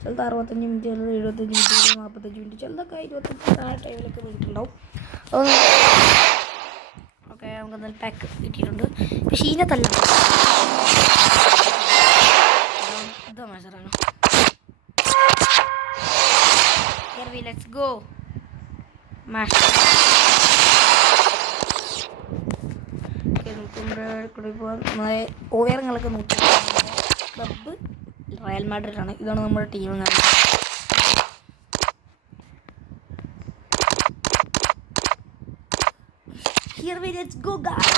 ചിലത് 65 മിനിറ്റ്, ചിലത് 75 മിനിറ്റ്, ചിലത് 45 മിനിറ്റ്, ചിലതൊക്കെ 25 ആ ടൈമിലൊക്കെ വീട്ടിലുണ്ടാവും. അതൊന്നും ഓക്കെ, നമുക്ക് എന്തായാലും പാക്ക് കിട്ടിയിട്ടുണ്ട്. പക്ഷേ ഇതിനകത്തല്ല, ഇതാ മെഷറാണ്. ലെറ്റ്സ് ഗോ മാഷ്. ഉയരങ്ങളൊക്കെ നോക്കി. ക്ലബ്ബ് റയൽ മാഡ്രിഡ് ആണ്. ഇതാണ് നമ്മുടെ team. Here we let's go guys.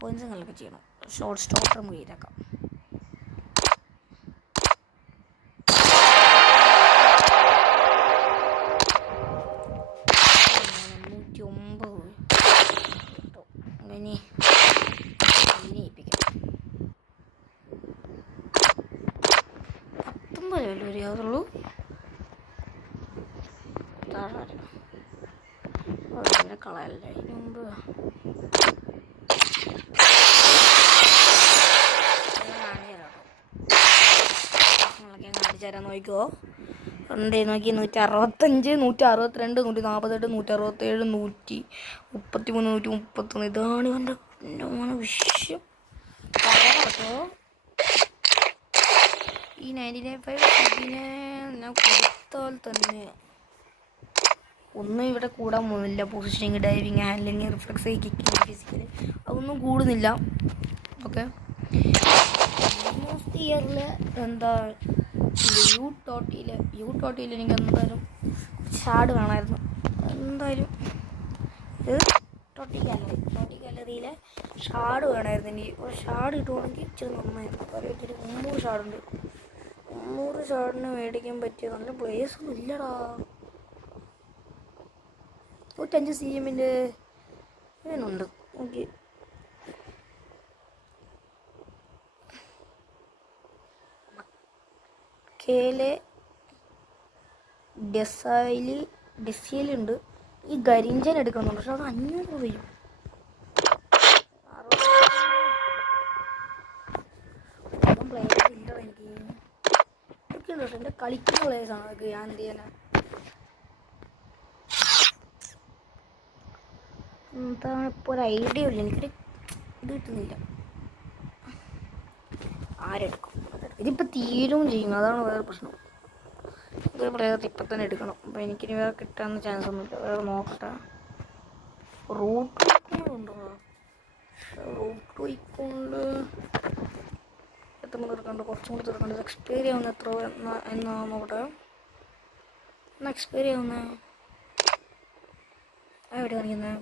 Points കളൊക്കെ ചെയ്യണം. ഷോർട്ട് സ്റ്റോപ്പർ മുയിലാക്കാം. അറിയാവുള്ളൂ. താഴെ കളയല്ലേ അതിന് മുമ്പ് കാണിച്ചു തരാൻ നോക്കിക്കോ. ഉണ്ട് നോക്കി 165, 162, 148, 167, 133, 131. ഇതാണ് ഇവൻ്റെ വിഷയം. കേട്ടോ, ഈ 99 ഞാൻ കൊടുത്താൽ തന്നെ ഒന്നും ഇവിടെ കൂടാൻ പോകുന്നില്ല. Positioning, diving, handling, reflex, kicking, physical അതൊന്നും കൂടുന്നില്ല. ഓക്കെ, ഓൾമോസ്റ്റ് ഇയറിൽ എന്താ യു ടോട്ടിയിൽ എനിക്ക് എന്തായാലും ഷാഡ് വേണമായിരുന്നു. എന്തായാലും ഇത് ടോട്ടി ഗാലറിയിലെ ഷാഡ് വേണമായിരുന്നു. എനിക്ക് ഒരു ഷാഡ് കിട്ടുവാണെങ്കിൽ ഇച്ചിരി നന്നായിരുന്നു. ഒരു 300 ഷാഡുണ്ട്. 300 ഷാഡിന് മേടിക്കാൻ പറ്റിയ നല്ല പ്ലേസ് ഒന്നും ഇല്ലടാ. 105 CM ഇതിനുണ്ട്. ഓക്കെ, കേലെ ഡെസിയിലുണ്ട്. ഈ ഗരിഞ്ചൻ എടുക്കുന്നുണ്ട്. പക്ഷെ അത് 500 രൂപയും. പ്ലേയേഴ്സ് ഇല്ല എനിക്ക്. ഇതൊക്കെയുണ്ട്. പക്ഷെ എൻ്റെ കളിക്കുന്ന പ്ലേയേഴ്സാണ്. അതൊക്കെ ഞാൻ എന്ത് ചെയ്യാനാ. എന്താണ് ഇപ്പോൾ ഒരു ഐഡിയ ഇല്ല. എനിക്കൊരു ഇത് കിട്ടുന്നില്ല. ആരെടുക്കും? ഇതിപ്പോൾ തീരും ചെയ്യും. അതാണ് വേറെ പ്രശ്നം. ഇതൊരു പ്ലെയർ ഇപ്പം തന്നെ എടുക്കണം. അപ്പോൾ എനിക്കിനി വേറെ കിട്ടാൻ ചാൻസ് ഒന്നുമില്ല. വേറെ നോക്കട്ടെ. റൂട്ട് ഉണ്ടോ? റൂട്ട് വയ്ക്കൊണ്ട് എത്ര തീർക്കണ്ട, കുറച്ചും കൂടി തീർക്കണ്ട. എക്സ്പയറി ആവുന്ന എത്ര എന്നാ നോക്കട്ടെ. എന്നാ എക്സ്പയറി ആവുന്ന എവിടെ കാണിക്കുന്നത്?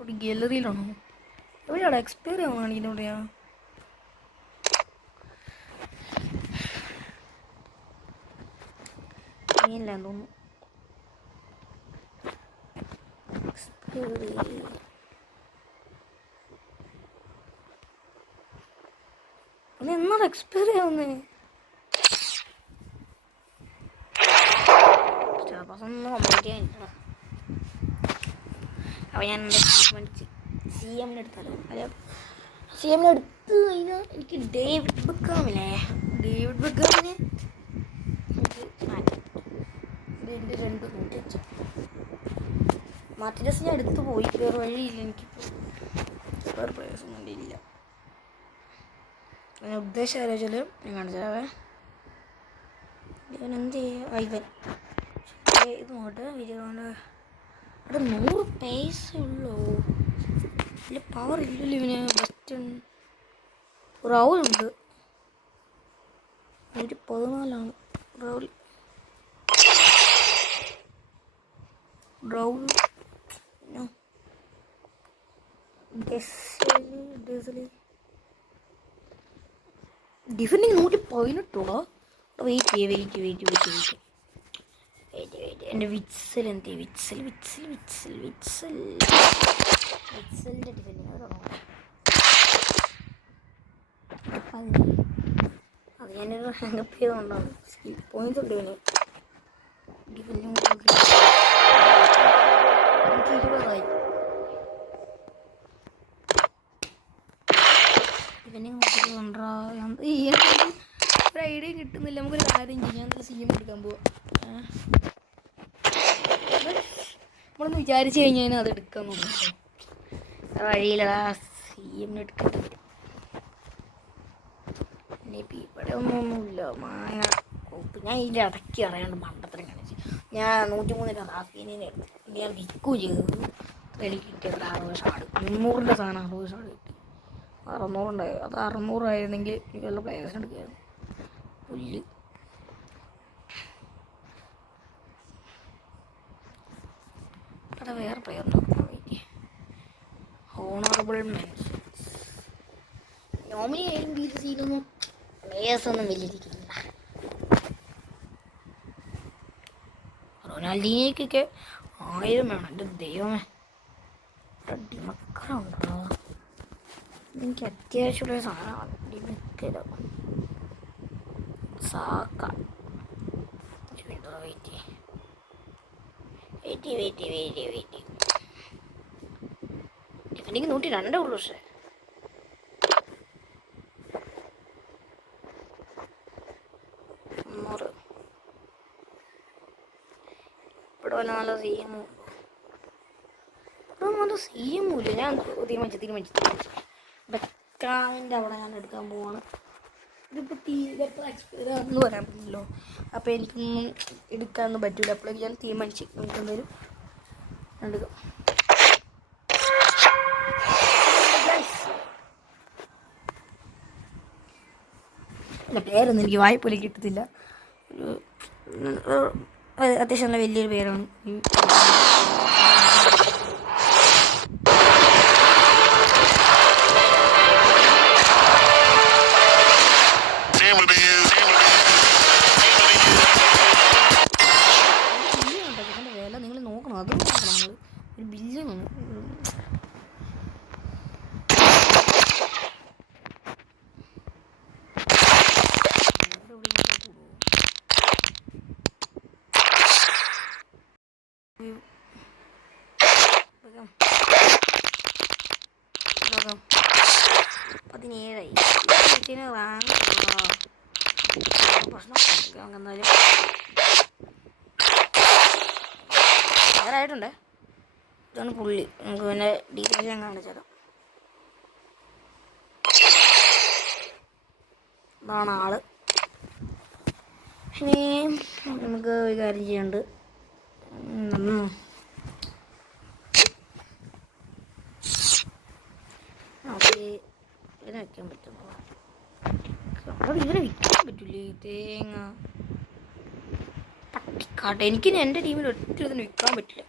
ഒരു ഗാലറിയിലാണോ? എവിടെയാടാ എക്സ്പയറി ആവുന്ന കാണിക്കുന്നത്? എവിടെയാ? ഇല്ലാന്ന് തോന്നുന്നു. എന്നാണ് എക്സ്പയറി ആവുന്നേ? അപ്പോൾ ഞാൻ CM എടുത്താലോ? അല്ല, CM എടുത്ത് കഴിഞ്ഞാൽ എനിക്ക് ഡേവിഡ് ബെക്കാമിനെ ഇതിൻ്റെ 2 105 മാർട്ടിനസ് ഞാൻ എടുത്തു പോയി. വേറെ വഴിയില്ല. എനിക്കിപ്പോൾ വേറെ പ്രയാസമൊന്നും ഇല്ല. ഞാൻ ഉദ്ദേശിച്ച ആലോചിച്ചാൽ ഞാൻ കാണിച്ചാവേ. ഇവൻ എന്ത് ചെയ്യുക? ഇവൻ ഇത് നോട്ട് വിജയകൊണ്ട് അവിടെ 100 പേസ് ഉള്ളൂ. വലിയ പവർ ഇല്ലല്ലോ ഇവന്. വെസ്റ്റേൺ റൗളുണ്ട്. 114 റൗൾ. ഡിഫൻഡിങ് 118. വെയിറ്റ്. എൻ്റെ വിറ്റ്സൽ എന്ത്? വിറ്റ്സലിൻ്റെ ഡിഫൻഡിങ് അത് ഞാനൊരു ഹാങ്കപ്പ് ചെയ്തുകൊണ്ടാണ്. സ്കിൽ പോയിന്റ്സ് ഉണ്ട് ഇവന്. ഡിഫൻഡിങ് 20ആയി. കിട്ടുന്നില്ല. നമുക്കൊരു കാര്യം ചെയ്യാൻ നല്ല സി എം എടുക്കാൻ പോവാം. നമ്മളൊന്ന് വിചാരിച്ചു കഴിഞ്ഞാൽ അത് എടുക്കാൻ നോക്കാം. വഴിയിലതാ സി എം എടുക്കാൻ. ഇനിയിപ്പോൾ ഇവിടെ ഒന്നുമില്ല. മാങ്ങ ഞാൻ ഇതിൻ്റെ ഇടയ്ക്ക് അറിയാണ്ട് മണ്ടത്തരം കാണിച്ചു. ഞാൻ 103 റാഫീനെ എടുത്തു. ഇനി ഞാൻ വിൽക്കുകയും ചെയ്തത്. എനിക്ക് കിട്ടിയത് 60 ഷാർഡ്. 300 സാധനം 60 ഷാർഡ് കിട്ടി. 600 ഉണ്ടായി. അത് 600 ആയിരുന്നെങ്കിൽ എനിക്ക് വല്ല പ്ലേയേഴ്സിന് എടുക്കുകയായിരുന്നു. പുല്ല്. അവിടെ വേറെ പ്ലെയർ നോക്കാം. ഹോണറബിൾ മെൻസ് നോമിനി ആയാലും ബി സിയിലൊന്നും പ്ലേയേഴ്സ് ഒന്നും വലിയിരിക്കില്ല. റൊണാൾഡീനയ്ക്കൊക്കെ 1000 വേണം. എൻ്റെ ദൈവമേ, ഡിമക്കറുണ്ടോ? എനിക്ക് അത്യാവശ്യമുള്ള സാധനമാണ് ഡിമക്കലോ. സാക്ക വെയിറ്റ് എനിക്ക് 102 ഉള്ളൂ. പക്ഷേ ഇവിടെ വല്ല നല്ല സി എം നല്ല സി എമ്മും ഇല്ല. ഞാൻ തീരുമാനിച്ചു ബെക്കാവിൻ്റെ അവിടെ ഞാൻ എടുക്കാൻ പോവാണ്. ഇതിപ്പോൾ തീരെ എക്സ്പയറാന്ന് പറയാൻ പറ്റില്ലല്ലോ. അപ്പോൾ എനിക്കൊന്നും എടുക്കാനൊന്നും പറ്റില്ല. അപ്പോഴേക്കും ഞാൻ തീരുമാനിച്ച് നമുക്ക് എന്തായാലും എടുക്കാം. എൻ്റെ പേരൊന്നും എനിക്ക് വായ്പ കിട്ടത്തില്ല. അത്യാവശ്യം നല്ല വലിയൊരു പേരാണ്. വില നിങ്ങൾ നോക്കണം. അതും നോക്കണം. നിങ്ങൾ ഒരു ബില്യനാണ്. പ്രശ്നം എന്തായാലും വേറായിട്ടുണ്ട്. ഇതാണ് പുള്ളി. നമുക്ക് പിന്നെ ഡീറ്റെയിൽസ് ഞാൻ കാണിച്ചാലോ. ഇതാണ് ആള്. ഇനി നമുക്ക് ഒരു കാര്യം ചെയ്യാണ്ട് ഇതിനെ വയ്ക്കാൻ പറ്റുമോ? ഇതിനെ വിൽക്കാൻ പറ്റൂലേ? തേങ്ങ പട്ടിക്കാട്ടെ. എനിക്ക് എൻ്റെ ടീമിൽ ഒറ്റ ഇതിന് വിൽക്കാൻ പറ്റില്ല.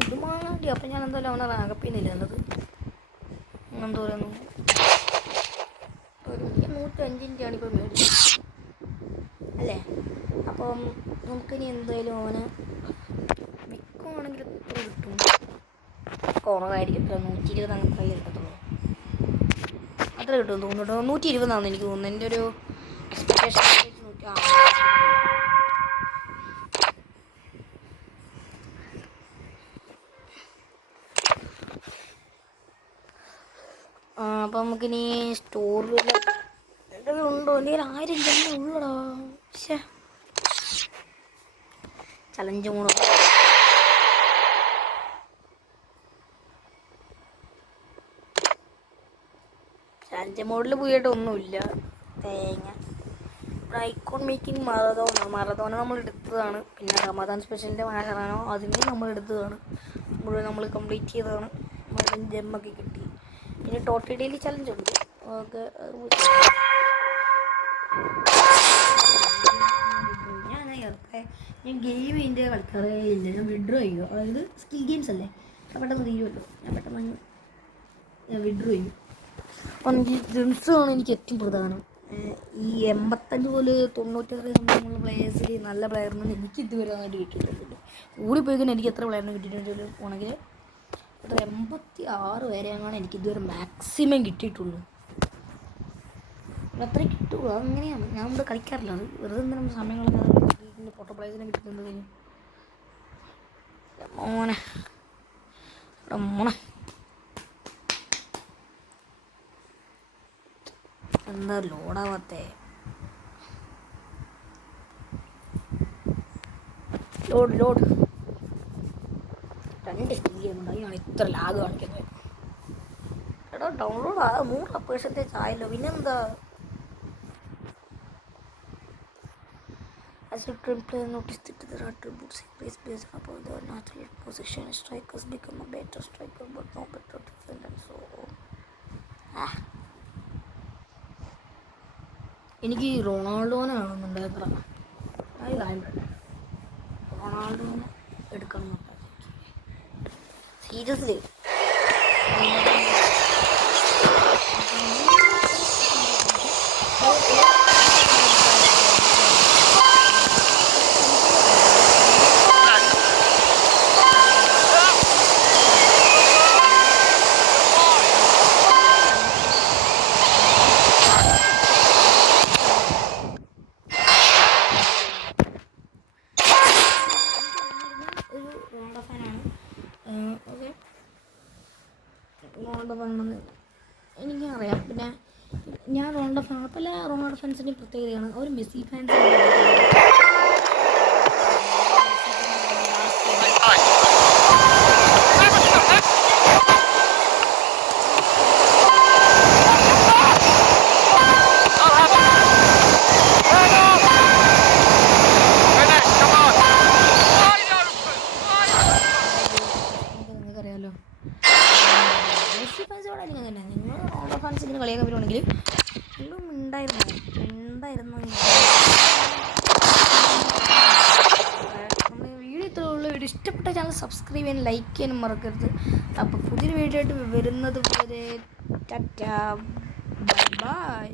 ഇത് വാങ്ങാണ്ടി. അപ്പം ഞാൻ എന്തായാലും അവനെ റാങ്കപ്പിന്നില്ല എന്നത് എന്തോ പറയുന്നു. 105-ൻ്റെയാണ് ഇപ്പോൾ മേടിച്ചത് അല്ലേ? അപ്പം നമുക്കിനി എന്തായാലും അവന് വിൽക്കുവാണെങ്കിൽ എത്ര കിട്ടും? കുറവായിരിക്കും. 120 അങ്ങനത്തെ കിട്ടത്തുള്ളൂ. അത്ര കിട്ടുമെന്ന് തോന്നുന്നു. 120 എനിക്ക് തോന്നുന്നു. എൻ്റെ ഒരു എക്സ്പെക്ടേഷൻ 106. അപ്പം നമുക്കിനി സ്റ്റോറിൽ ഉണ്ടോ? എന്തെങ്കിലും 1000 ജെമ്മ ഉള്ളടാ. പക്ഷേ ചലഞ്ച് മോഡ് മോഡിൽ പോയിട്ട് ഒന്നുമില്ല. തേങ്ങ ഐക്കോൺ മേക്കിംഗ് മറദോണ നമ്മൾ എടുത്തതാണ്. പിന്നെ റമദാൻ സ്പെഷ്യലിൻ്റെ വാങ്ങാനോ അതിന് നമ്മൾ എടുത്തതാണ്. മുഴുവൻ നമ്മൾ കംപ്ലീറ്റ് ചെയ്തതാണ്. മുഴുവൻ ജെമ്മൊക്കെ കിട്ടി. പിന്നെ ടോട്ടൽ ഡെയിലി ചലഞ്ച് ഉണ്ട്. ഓക്കെ, ഞാൻ ഗെയിം ഇതിൻ്റെ കളിക്കാറേ ഇല്ല. ഞാൻ വിഡ്രോ ചെയ്യുക. അതായത് സ്കിൽ ഗെയിംസ് അല്ലേ, പെട്ടെന്ന് തീരുമല്ലോ. ഞാൻ പെട്ടെന്ന് വിഡ്രോ ചെയ്യും. അപ്പം എനിക്ക് ജെംസാണ് എനിക്ക് ഏറ്റവും പ്രധാനം. ഈ 85 പോലെ 96 സംഭവമുള്ള പ്ലേയേഴ്സിൽ നല്ല പ്ലെയറിനൊന്നും എനിക്ക് ഇതുവരെ നന്നായിട്ട് കിട്ടിയിട്ടുണ്ട്. കൂടിപ്പോയിക്കാൻ എനിക്ക് എത്ര പ്ലെയറിന് കിട്ടിയിട്ടുണ്ട് പോണെങ്കിൽ എത്ര 86 വരെയാണ് എനിക്ക് ഇതുവരെ മാക്സിമം കിട്ടിയിട്ടുള്ളൂ. അത്രേ കിട്ടുള്ളൂ. അതങ്ങനെയാണ്. ഞാൻ ഇവിടെ കളിക്കാറില്ല. അത് വെറുതെ എന്തെങ്കിലും സമയങ്ങളൊക്കെ ഫോട്ടോ പ്ലേസിനെ കിട്ടുന്നത് കഴിഞ്ഞു. മോനെ മോനെ എന്താ ലോഡാവാത്തേ? ലോഡ് 2 സ്കില്ലുണ്ട്, അതിനാണ് ഇത്ര ലാഗ് കാണിക്കുന്നത്. എടാ ഡൗൺലോഡ് 100% ആയല്ലോ, പിന്നെന്താ? As you play, notice that their attributes increase based upon their natural position. Strikers become a better striker, but no better defender. So, എനിക്ക് റൊണാൾഡോനെ കാണുന്നുണ്ടായിരുന്ന റൊണാൾഡോനെ എടുക്കണം സീരിയസ്ലി. എനിക്കറിയാം. പിന്നെ ഞാൻ റൊണാൾഡോ ഫാൻ, പല റൊണാൾഡോ ഫാൻസിൻ്റെ പ്രത്യേകതയാണ്. ഒരു മെസ്സി ഫാൻസ് നിങ്ങൾക്കറിയാമല്ലോ. മെസ്സി ഫാൻസോടെ നിങ്ങൾ തന്നെ, നിങ്ങൾ റൊണാൾഡോ ഫാൻസ് ഇങ്ങനെ കളിയാക്കാൻ വരുവാണെങ്കിൽ എല്ലാം ഉണ്ടായിരുന്നു. നമ്മുടെ വീഡിയോ ഇത്രയുള്ള വീഡിയോ ഇഷ്ടപ്പെട്ട ചാനൽ സബ്സ്ക്രൈബ് ചെയ്യാനും ലൈക്ക് ചെയ്യാനും മറക്കരുത്. അപ്പോൾ പുതിയൊരു വീഡിയോ ആയിട്ട് വരുന്നത് പോലെ ടാറ്റാ ബൈ ബൈ.